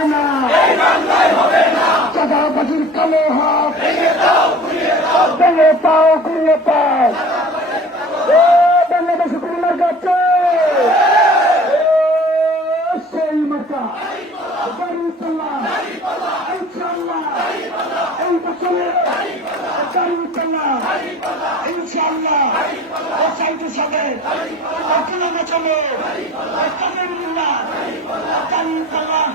হয় না চাঁদাবাজির কালো হাত ভেঙে পাও ঘুরিয়ে পাও বাংলাদেশ খুলনার কাছে সেই মাতা দারুসাল্লাহ ইনশাআল্লাহ এই বছরে দারুসাল্লাহ ইনশাআল্লাহ ও সাইদু সাহেব আপনারা না চলো দারুসাল্লাহ দারুসাল্লাহ